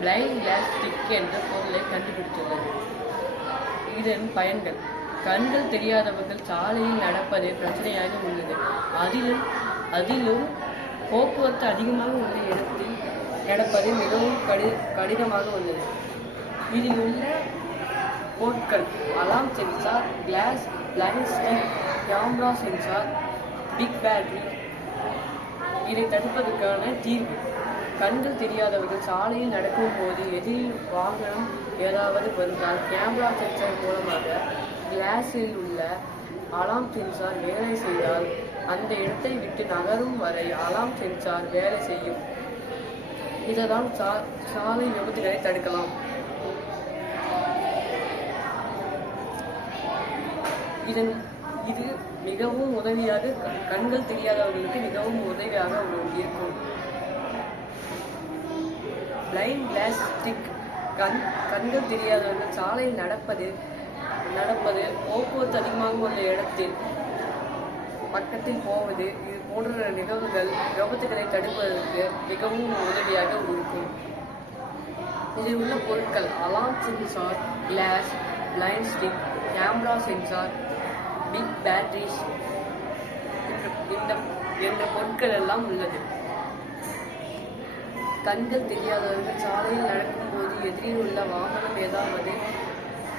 Blind class stick என்ற பொருளை கண்டுபிடித்துள்ளது. இதன் பயன்கள்: கண்கள் தெரியாதவர்கள் சாலையில் நடப்பது பிரச்சனையாக உள்ளது. அதிலும் போக்குவரத்து அதிகமாக உள்ள இடத்தில் நடப்பது மிகவும் கடினமாக உள்ளது. இதில் உள்ள பொருட்கள்: alarm sensor, glass, blind stick, camera sensor, big battery. இதை தடுப்பதற்கான தீர்வு: கண்கள் தெரியாதவர்கள் சாலையில் நடக்கும் போது எதிரில் வாகனம் ஏதாவது வந்தால் கேமரா சென்சார் மூலமாக கிளாஸில் உள்ள அலாம் சென்சார் வேலை செய்தால் அந்த இடத்தை விட்டு நகரும் வரை அலாம் சென்சார் வேலை செய்யும். இதனால் சாலை விபத்துகளை தடுக்கலாம். இது மிகவும் உதவியாக கண்கள் தெரியாதவர்களுக்கு மிகவும் உதவியாக இருக்கும். பிளைண்ட் கிளாஸ் ஸ்டிக்: கண்கள் தெரியாதவர்கள் சாலையில் நடப்பது போக்குவரத்து அதிகமாக உள்ள இடத்தில் பக்கத்தில் போவது இது போன்ற நிகழ்வுகள் விபத்துகளை தடுப்பதற்கு மிகவும் உதவியாக இருக்கும். இதில் உள்ள பொருட்கள்: alarm sensor, glass, blind stick, camera sensor, big batteries என்ற பொருட்கள் எல்லாம் உள்ளது. கண்கள் தெரியாதவர்கள் சாலையில் நடக்கும்போது எதிரில் உள்ள வாகனம் ஏதாவது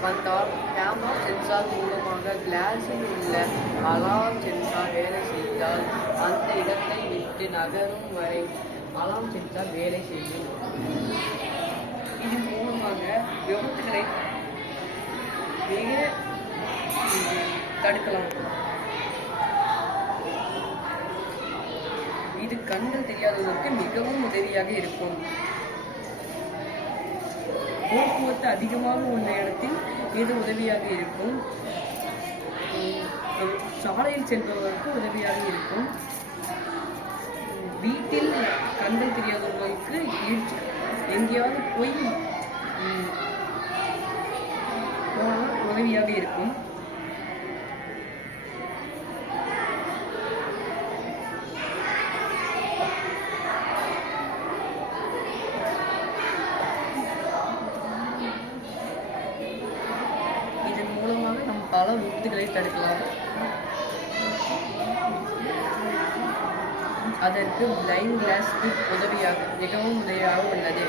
வந்தால் கேமரா சென்சார் மூலமாக கிளாஸில் உள்ள அலாம் சென்சார் வேலை செய்தால் அந்த இடத்தை விட்டு நகரும் வரை அலாம் சென்சார் வேலை செய்யும். இதன் மூலமாக விபத்துகளை மிக தடுக்கலாம். இது கண்கள் தெரியாதவர்களுக்கு மிகவும் உதவியாக இருக்கும். போக்குவரத்து அதிகமாக உள்ள இடத்தில் இது உதவியாக இருக்கும். சாலையில் செல்பவர்களுக்கு உதவியாக இருக்கும். வீட்டில் கண்கள் தெரியாதவர்களுக்கு எங்கேயாவது போய் போனால் உதவியாக இருக்கும். பல விபத்துகளை தடுக்கலாம். அதற்கு பிளைண்ட் கிளாஸ் ஸ்டிக் மிகவும் உதவியாக உள்ளது.